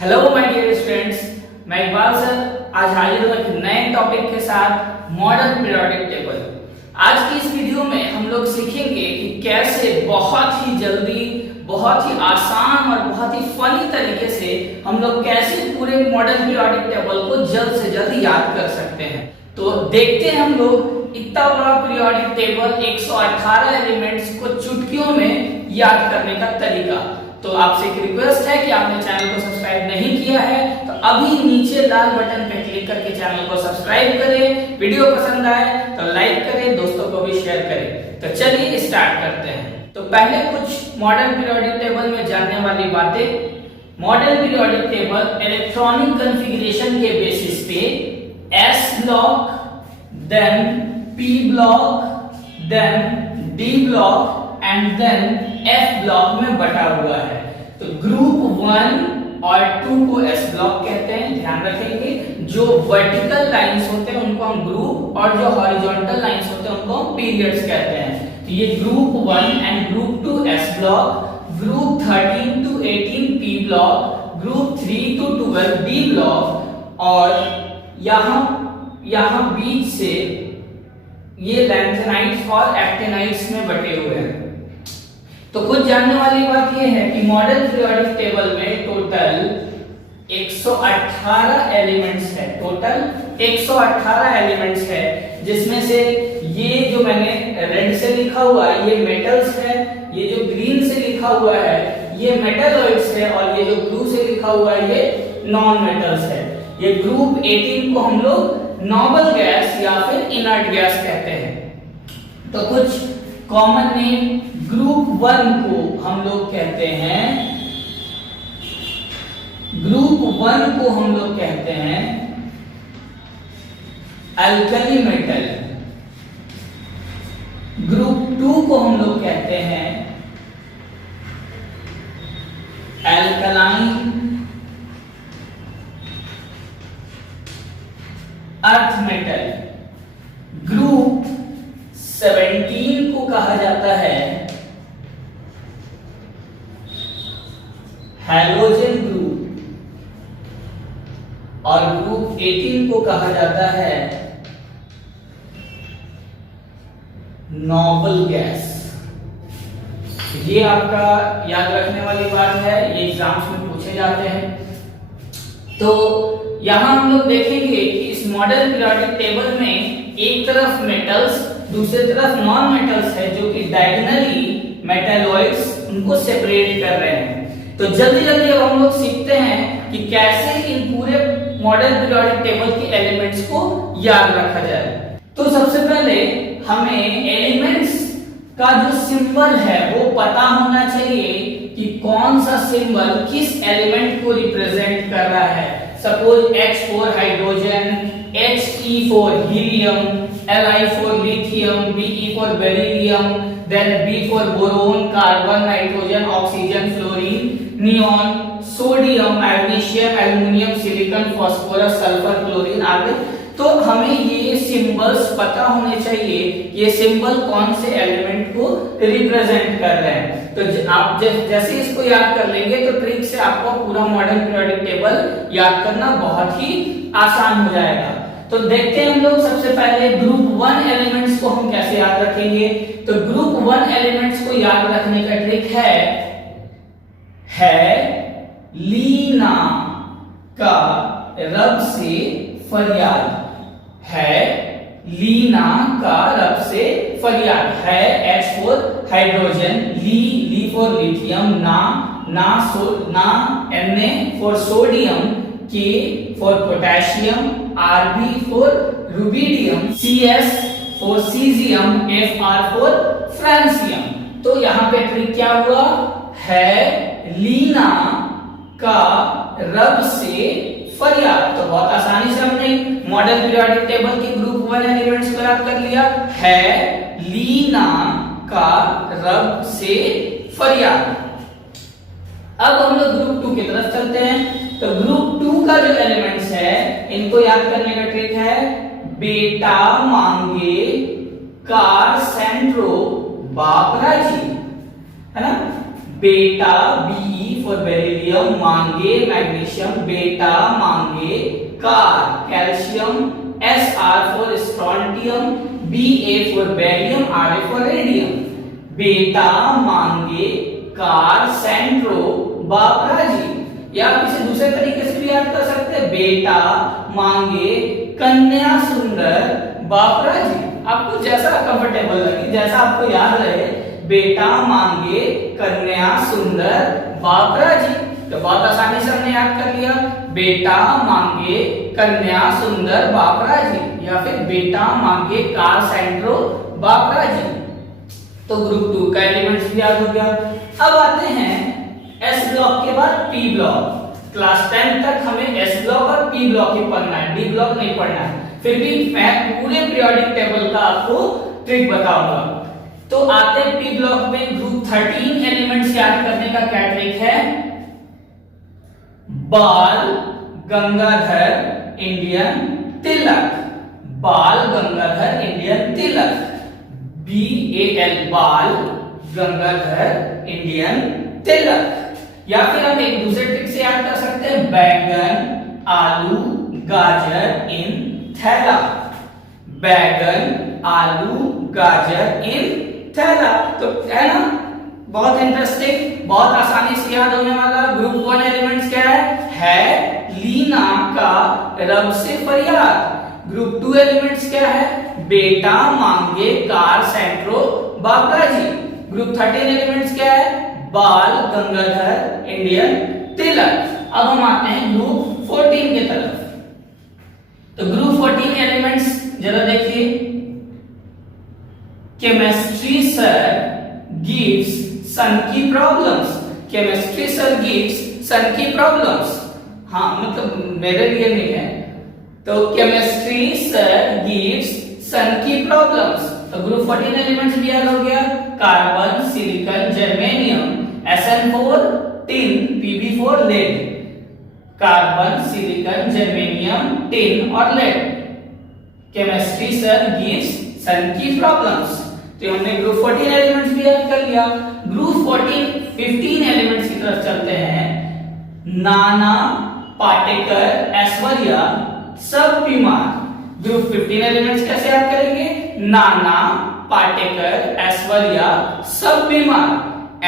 Hello my dear students, मैं Iqbal sir आज हाजिर हूँ एक नए टॉपिक के साथ मॉडर्न पीरियोडिक टेबल। आज की इस वीडियो में हम लोग सीखेंगे कि कैसे बहुत ही जल्दी, बहुत ही आसान और बहुत ही फनी तरीके से हम लोग कैसे पूरे मॉडर्न पीरियोडिक टेबल को जल्द से जल्द याद कर सकते हैं। तो देखते हैं हम लोग इतना बड़ा पीरियोडिक टेबल 118 एलिमेंट्स को चुटकियों में याद करने का तरीका। तो आपसे एक रिक्वेस्ट है कि आपने चैनल को सब्सक्राइब नहीं किया है तो अभी नीचे लाल बटन पे क्लिक करके चैनल को सब्सक्राइब करें। वीडियो पसंद आए तो लाइक करें, दोस्तों को भी शेयर करें। तो चलिए स्टार्ट करते हैं। तो पहले कुछ मॉडर्न पीरियोडिक टेबल में जानने वाली बातें। Modern periodic table electronic configuration के बेसिस पे S block, then P block, then D block and then F block में बटा हुआ है। तो ग्रुप 1 और 2 को एस ब्लॉक कहते हैं, ध्यान रखेंगे। जो वर्टिकल लाइंस होते हैं उनको हम ग्रुप और जो हॉरिजॉन्टल लाइंस होते हैं उनको हम पीरियड्स कहते हैं। तो ये group 1 and group 2 S block, group 13 to 18 P block, group 3 to 12 D block और यहां बीच से ये लैंथेनाइड्स और एक्टिनाइड्स में बटे हुए हैं। तो कुछ जानने वाली बात यह है कि मॉडर्न पीरियोडिक टेबल में टोटल 118 एलिमेंट्स है। टोटल 118 एलिमेंट्स है, जिसमें से ये जो मैंने रेड से लिखा हुआ है ये मेटल्स है, ये जो ग्रीन से लिखा हुआ है ये मेटलॉइड्स है और ये जो ब्लू से लिखा हुआ है ये नॉन मेटल्स है। ये ग्रुप 18 को हम लोग नोबल गैस या फिर इनर्ट गैस कहते हैं। तो कुछ कॉमन नेम, ग्रुप 1 को हम लोग कहते हैं, ग्रुप 1 को हम लोग कहते हैं अल्कली मेटल, ग्रुप 2 को हम लोग कहते हैं एल्कलाइन अर्थ मेटल, ग्रुप 17 को कहा जाता है हैलोजन ग्रुप और ग्रुप 18 को कहा जाता है नोबल गैस। ये आपका याद रखने वाली बात है, ये एग्जाम्स में पूछे जाते हैं। तो यहां हम लोग देखेंगे कि इस मॉडर्न पीरियोडिक टेबल में एक तरफ मेटल्स, दूसरी तरफ नॉन मेटल्स है, जो कि डायगोनली मेटलॉइड्स उनको सेपरेट कर रहे हैं। तो जल्दी जल्दी अब हम लोग सीखते हैं कि कैसे इन पूरे मॉडर्न पीरियोडिक टेबल के एलिमेंट्स को याद रखा जाए। तो सबसे पहले हमें एलिमेंट्स का जो सिंबल है वो पता होना चाहिए कि कौन सा सिंबल किस एलिमेंट को रिप्रेजेंट कर रहा है। Suppose H for hydrogen, He for helium, Li for lithium, Be for beryllium, then B for boron, carbon, nitrogen, oxygen, fluorine, neon, sodium, magnesium, aluminium, silicon, phosphorus, sulphur, chlorine आदि। तो हमें ये symbols पता होने चाहिए, ये सिंबल कौन से एलिमेंट को रिप्रेजेंट कर रहे हैं। तो आप जैसे इसको याद कर लेंगे तो ट्रिक से आपको पूरा मॉडर्न पीरियोडिक टेबल याद करना बहुत ही आसान हो जाएगा। तो देखते हैं हम लोग सबसे पहले ग्रुप 1 एलिमेंट्स को हम कैसे याद रखेंगे। तो ग्रुप 1 एलिमेंट्स को याद रखने का ट्रिक है लीना का रब से फरियाद, है लीना का रब से फरियाद, है H for hydrogen, Li for lithium, ना Na for sodium, K for potassium, Rb for rubidium, CS for caesium, Fr for francium. तो यहाँ पे ट्रिक क्या हुआ, है लीना का रब से फरियाद। तो बहुत आसानी से हमने मॉडर्न पीरियोडिक टेबल के ग्रुप 1 एलिमेंट्स को याद कर लिया, है लीना का रब से फरियाद। अब हम लोग ग्रुप 2 की तरफ चलते हैं। तो ग्रुप 2 का जो एलिमेंट्स है इनको याद करने का ट्रिक है बेटा मांगे कार सेंट्रो बापराजी, है ना। बेटा, Be for beryllium, मांगे मैग्नीशियम, बेटा मांगे car, calcium, Sr for strontium, Ba for barium, Ra for radium, बेटा मांगे कार सेंट्रो बापराजी। या आप इसे दूसरे तरीके से भी याद कर सकते हैं, बेटा मांगे कन्या सुंदर बापराजी। आपको जैसा कंफर्टेबल लगे, जैसा आपको याद रहे, बेटा मांगे कन्या सुंदर बापराजी। तो बहुत आसानी से हमने याद कर लिया, बेटा मांगे कन्या सुंदर बापराजी या फिर बेटा मांगे कार सेंट्रो बापराजी। तो ग्रुप 2 का एलिमेंट्स भी याद हो गया। अब आते हैं एस ब्लॉक के बाद पी ब्लॉक। क्लास 10 तक हमें एस ब्लॉक और पी ब्लॉक ही पढ़ना है, डी ब्लॉक नहीं पढ़ना है। फिर भी मैं पूरे पीरियोडिक टेबल का आपको ट्रिक बताऊंगा। तो आते हैं पी ब्लॉक में। ग्रुप 13 एलिमेंट्स याद करने का क्या ट्रिक है? बाल गंगाधर इंडियन तिलक, बाल गंगाधर इंडियन तिलक, BAL बाल गंगाधर इंडियन तिलक। या फिर हम एक दूसरे ट्रिक से याद कर सकते हैं, बैगन आलू गाजर इन थैला, बैगन आलू गाजर इन थैला। तो है ना, बहुत इंटरेस्टिंग, बहुत आसानी से याद होने वाला। ग्रुप 1 एलिमेंट्स क्या है लीना का रब से फरियाद। ग्रुप 2 एलिमेंट्स क्या है? बेटा मांगे कार सेंट्रो बापराजी। ग्रुप 13 एलिमेंट्स क्या है? बाल गंगाधर इंडियन तिलक। अब हम आते हैं ग्रुप 14 की तरफ। तो ग्रुप 14 एलिमेंट्स जरा देखिए, केमिस्ट्री सर गिव्स सन की problems, chemistry sir gives son की प्रॉब्लम्स। हाँ, मतलब मेरे लिए नहीं है। तो केमिस्ट्री सर गिव्स सन की प्रॉब्लम्स। तो ग्रुप 14 एलिमेंट्स भी याद हो गया, carbon silicon germanium, SN4 tin, Pb4 lead, carbon silicon germanium tin और lead. Chemistry sir gives son की प्रॉब्लम्स। तो हमने ग्रुप 14 एलिमेंट्स भी याद कर लिया। ग्रुप 15 एलिमेंट्स की तरफ चलते हैं। नाना पाटेकर ऐश्वर्या सब बीमार। ग्रुप 15 एलिमेंट्स कैसे याद करेंगे? नाना पाटेकर ऐश्वर्या सब बीमार,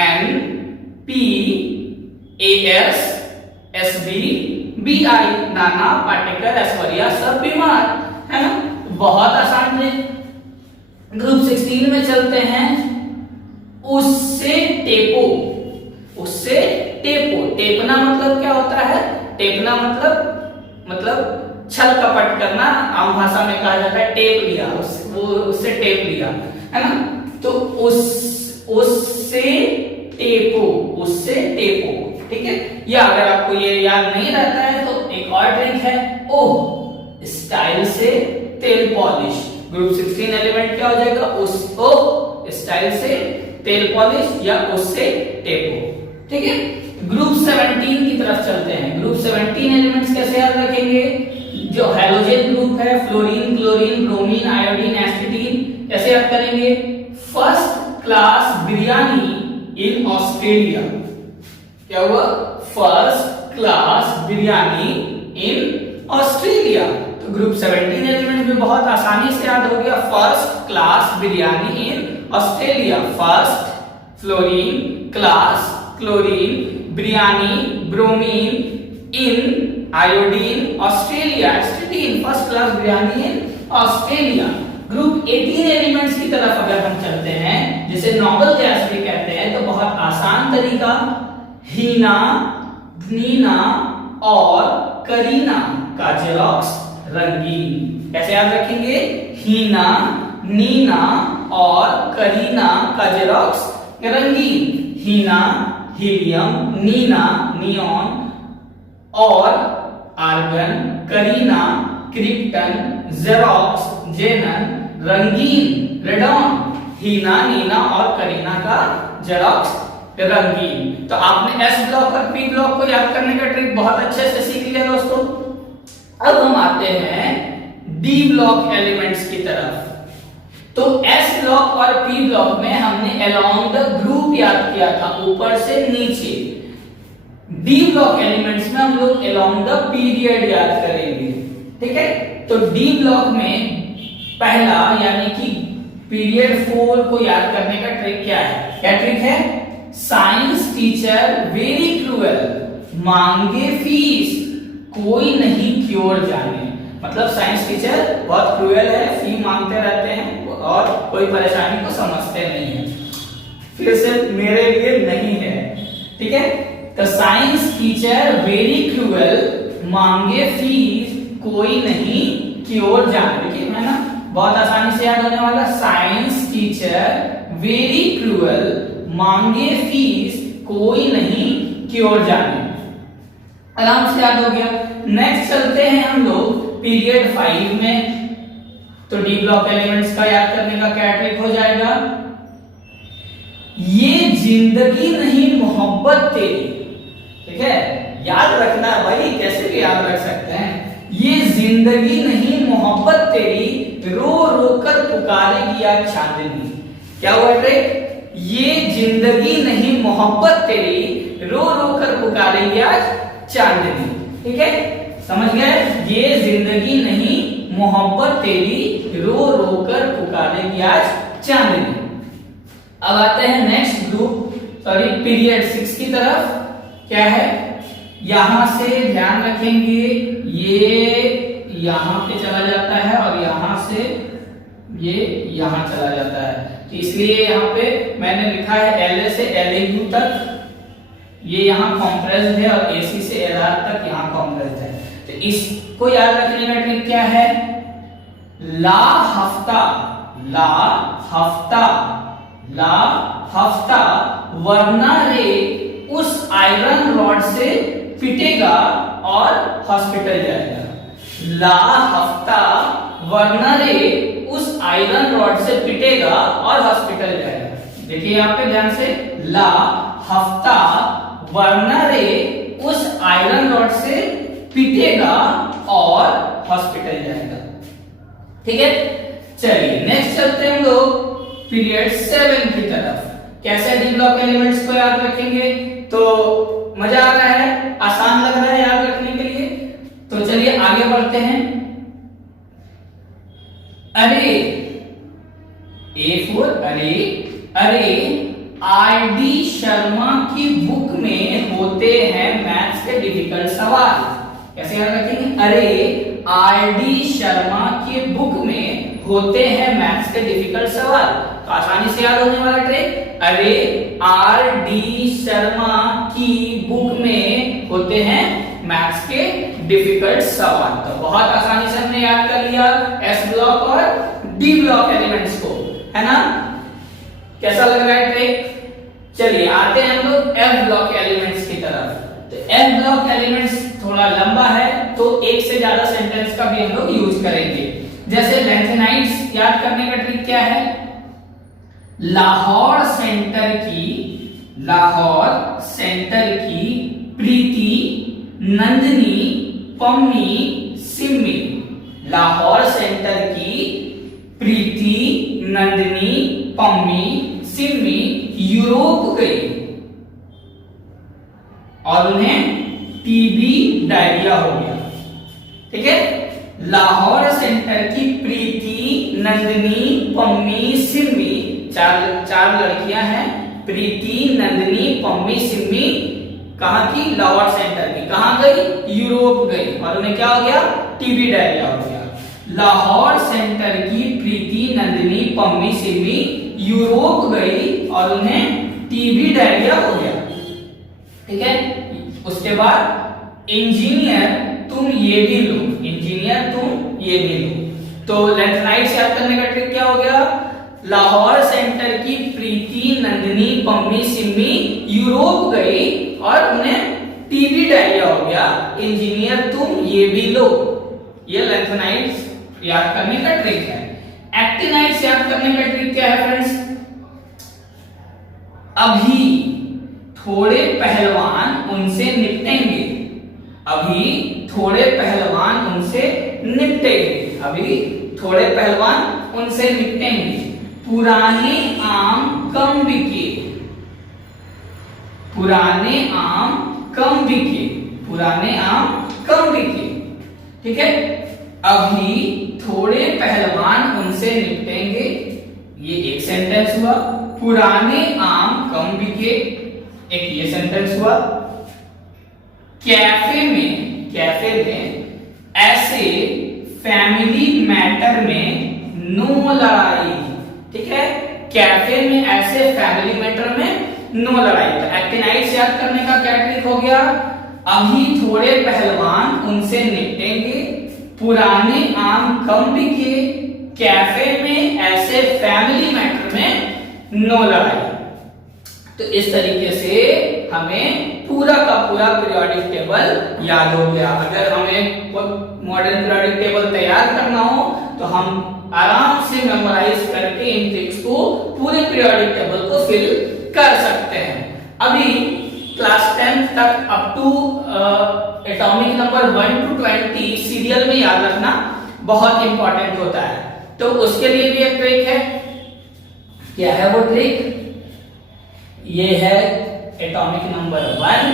NPASSBBI, नाना पाटेकर ऐश्वर्या सब बीमार, है ना? बहुत आसान है। ग्रुप 16 में चलते हैं। उससे टेपो, उससे टेपो। टेपना मतलब क्या होता है? टेपना मतलब छल कपट करना, आम भाषा में कहा जाता है टेप लिया, उससे टेप लिया, है ना? तो उससे टेपो, उससे टेपो, ठीक है। या अगर आपको ये याद नहीं रहता है तो एक और ट्रिक है, ओह स्टाइल से तेल पॉलिश। ग्रुप 16 एलिमेंट क्या हो जाएगा? उस ओ स्टाइल से तेल पॉलिश या उससे टेपो, ठीक है। ग्रुप 17 की तरफ चलते हैं। ग्रुप 17 एलिमेंट्स कैसे याद रखेंगे? जो हैलोजन ग्रुप है, fluorine, chlorine, bromine, iodine, astatine, कैसे याद करेंगे? First class biryani in Australia. क्या हुआ? First class biryani in Australia. तो ग्रुप 17 एलिमेंट में बहुत आसानी से याद हो गया, first class biryani in Australia. First fluorine, class chlorine, biryani bromine, in iodine Australia, astatine, first class biryani in Australia. Group 18 elements की तरफ अगर हम चलते हैं, जिसे नोबल गैस भी कहते हैं, तो बहुत आसान तरीका, हीना, नीना और करीना का जेरोक्स रंगीन। कैसे याद रखेंगे? हीना, नीना और करीना का जेरोक्स रंगीन। हीना हीलियम, नीना नियॉन और आर्गन, करीना क्रिप्टन, जेरोक्स जेनन, रंगीन रेडॉन। हीना, नीना और करीना का जेरोक्स रंगीन। तो आपने एस ब्लॉक और पी ब्लॉक को याद करने का ट्रिक बहुत अच्छे से सीख लिया दोस्तों। अब हम आते हैं डी ब्लॉक एलिमेंट्स की तरफ। तो एस ब्लॉक और पी ब्लॉक में हमने अलोंग द ग्रुप याद किया था, ऊपर से नीचे। डी ब्लॉक एलिमेंट्स में हम लोग अलोंग द पीरियड याद करेंगे, ठीक है। तो डी ब्लॉक में पहला यानी कि पीरियड 4 को याद करने का ट्रिक क्या है? क्या ट्रिक है? साइंस टीचर वेरी क्रूअल, मांगे फीस कोई नहीं क्योर जाने। मतलब साइंस टीचर बहुत क्रूअल है, फी मांगते रहते हैं और कोई परेशानी को समझते नहीं है। फिर से मेरे लिए नहीं है, ठीक है। तो साइंस टीचर वेरी क्रूअल, मांगे फीस कोई नहीं क्योर जाने। देखिए है ना, बहुत आसानी से याद होने वाला। साइंस टीचर वेरी क्रूअल, मांगे फीस कोई नहीं क्योर जाने। आराम से याद हो गया। नेक्स्ट चलते हैं हम लोग पीरियड 5 में। तो डी ब्लॉक एलिमेंट्स का याद करने का क्या ट्रिक हो जाएगा? ये जिंदगी नहीं मोहब्बत तेरी, ठीक है। याद रखना भाई, कैसे भी याद रख सकते हैं। ये जिंदगी नहीं मोहब्बत तेरी, रो रो कर पुकारेगी आज चांदनी। क्या हुआ ट्रिक? ये जिंदगी नहीं मोहब्बत तेरी, रो रो कर पुकारेगी आज चांदनी, ठीक है। समझ गए? ये जिंदगी नहीं मोहब्बत तेरी, रो रो कर पुकारेगी आज चांदनी। अब आते हैं नेक्स्ट ग्रुप, सॉरी पीरियड 6 की तरफ। क्या है? यहां से ध्यान रखेंगे, ये यहां पे चला जाता है और यहां से ये यहां चला जाता है। तो इसलिए यहां पे मैंने लिखा है LA से LAU तक, ये यहां कॉम्प्रेस्ड है, और AC से LR तक यहां कॉम्प्रेस्ड है। तो इसको याद रखने का ट्रिक क्या है? ला हफ्ता, ला हफ्ता, ला हफ्ता, वरना रे उस आयरन रॉड से पिटेगा और हॉस्पिटल जाएगा। ला हफ्ता, वरना रे उस आयरन रॉड से पिटेगा और हॉस्पिटल जाएगा। देखिए यहाँ पे ध्यान से, ला हफ्ता, वरना रे उस आयरन रॉड से पिटेगा और हॉस्पिटल जाएगा, ठीक है। चलिए नेक्स्ट चलते हैं हम लोग पीरियड 7 की तरफ। कैसे डी ब्लॉक एलिमेंट्स को याद रखेंगे? तो मजा आ रहा है, आसान लग रहा है याद रखने के लिए। तो चलिए आगे बढ़ते हैं। अरे A4 अरे, अरे RD शर्मा की बुक में होते हैं मैथ्स के डिफिकल्ट सवाल। कैसे याद रखेंगे? अरे RD शर्मा की बुक में होते हैं मैथ्स के डिफिकल्ट सवाल। तो आसानी से याद होने वाला ट्रिक, अरे RD शर्मा की बुक में होते हैं मैथ्स के डिफिकल्ट सवाल। तो बहुत आसानी से हमने याद कर लिया एस ब्लॉक और डी ब्लॉक एलिमेंट्स को, है ना। कैसा लग रहा है ट्रिक? चलिए आते हैं हम लोग एफ ब्लॉक एलिमेंट्स की तरफ। तो एफ ब्लॉक एलिमेंट्स थोड़ा लंबा है, तो एक से ज्यादा सेंटेंस का भी हम लोग यूज करेंगे। जैसे लैंथेनाइड्स याद करने का ट्रिक क्या है? लाहौर सेंटर की, लाहौर सेंटर की प्रीति, नंदनी, पम्मी, सिम्मी। लाहौर सेंटर की प्रीति, नंदनी, पम्मी, सिम्मी यूरोप गई और उन्हें टीबी डायरिया हो गया, ठीक है। लाहौर सेंटर की प्रीति, नंदनी, पम्मी, सिम्मी, चार लड़कियां हैं। प्रीति, नंदनी, पम्मी, सिम्मी कहां की? लाहौर सेंटर की। कहां गई? यूरोप गई और उन्हें क्या हो गया? टीबी डायरिया हो गया। लाहौर सेंटर की प्रीति, नंदनी, पम्मी, सिम्मी यूरोप गई और उन्हें टीबी डायरिया हो गया, ठीक है। उसके बाद इंजीनियर तुम ये भी लो, इंजीनियर तुम ये भी लो। तो लैंथेनाइड्स याद करने का ट्रिक क्या हो गया? लाहौर सेंटर की प्रीति, नंदनी, पम्मी, सिम्मी यूरोप गई और उन्हें टीबी डायरिया हो गया। इंजीनियर तुम ये भी लो। ये लैंथेनाइड्स याद करने का ट्रिक है। एक्टिनाइड्स याद करने का ट्रिक क्या है फ्रेंड्स? अभी थोड़े पहलवान उनसे निपटेंगे, अभी थोड़े पहलवान उनसे निपटेंगे। अभी थोड़े पहलवान उनसे निपटेंगे। पुराने आम कम बिके, पुराने आम कम बिके, पुराने आम कम बिके। ठीक है, अभी थोड़े पहलवान उनसे निपटेंगे, ये एक सेंटेंस हुआ। पुराने आम कम बिके, एक ये सेंटेंस हुआ। कैफे में, कैफे में ऐसे फैमिली मैटर में नो लड़ाई। ठीक है, कैफे में ऐसे फैमिली मैटर में नो लड़ाई। तो एक्टिनाइट याद करने का क्या ट्रिक हो गया? अभी थोड़े पहलवान उनसे निपटेंगे, पुराने आम कम बिके, कैफे में ऐसे फैमिली मैटर में नो लड़ाई। तो इस तरीके से हमें पूरा का पूरा पीरियोडिक टेबल याद हो गया। अगर हमें मॉडर्न पीरियोडिक टेबल तैयार करना हो तो हम आराम से मेमोराइज करके इन ट्रिक्स को पूरे पीरियोडिक टेबल को फिल कर सकते हैं। अभी क्लास 10 तक up to atomic number 1 to 20 serial में याद रखना बहुत इंपॉर्टेंट होता है। तो उसके लिए भी एक ट्रिक है। क्या है वो ट्रिक? ये है एटॉमिक नंबर 1,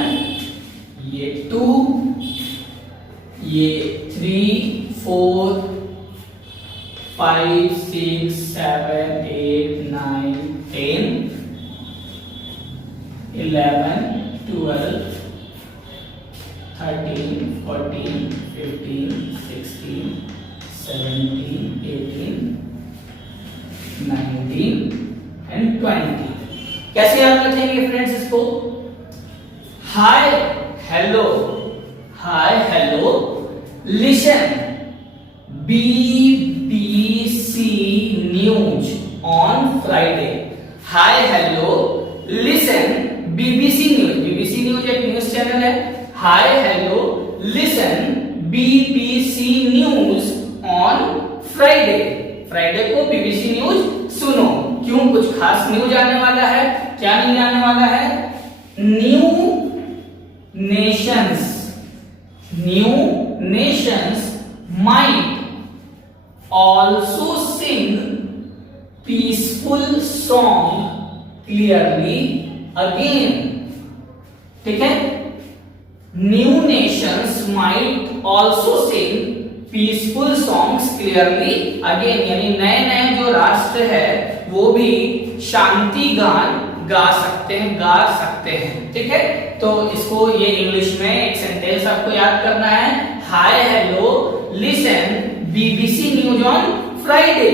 ये 2, ये 3, 4, 5, 6, 7, 8, 9, 10, 11, 12, 13, 14, 15, 16, 17, 18, 19 एंड 20। कैसे याद रखेंगे फ्रेंड्स इसको? Hi hello, hi hello listen BBC news on Friday. Hi hello listen BBC news. BBC news एक न्यूज चैनल है। Hi hello listen BBC news on Friday. Friday को BBC न्यूज सुनो। क्यों? कुछ खास न्यूज आने वाला है। क्या न्यूज आने वाला है? New nations might also sing peaceful song clearly again. ठीक है, new nations might also sing peaceful songs clearly again, यानी नए नए जो राष्ट्र है वो भी शांति गान गा सकते हैं। ठीक है, तो इसको ये इंग्लिश में एक सेंटेंस आपको याद करना है। Hi hello listen BBC news on Friday,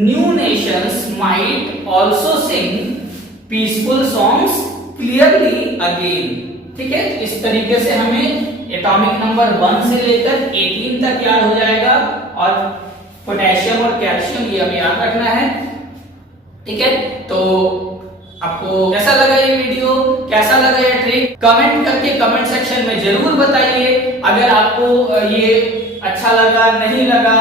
new nations might also sing peaceful songs clearly again. ठीक है, इस तरीके से हमें एटॉमिक नंबर 1 से लेकर 18 तक याद हो जाएगा। और पोटेशियम और कैल्शियम ये हमें याद रखना है। ठीक है, तो आपको कैसा लगा ये वीडियो, कैसा लगा ये ट्रिक, कमेंट करके कमेंट सेक्शन में जरूर बताइए। अगर आपको ये अच्छा लगा, नहीं लगा,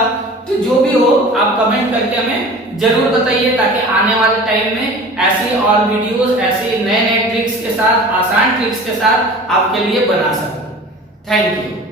तो जो भी हो आप कमेंट करके हमें जरूर बताइए, ताकि आने वाले टाइम में ऐसी और वीडियोस, ऐसे नए नए ट्रिक्स के साथ, आसान ट्रिक्स के साथ आपके लिए बना सकूं। Thank you.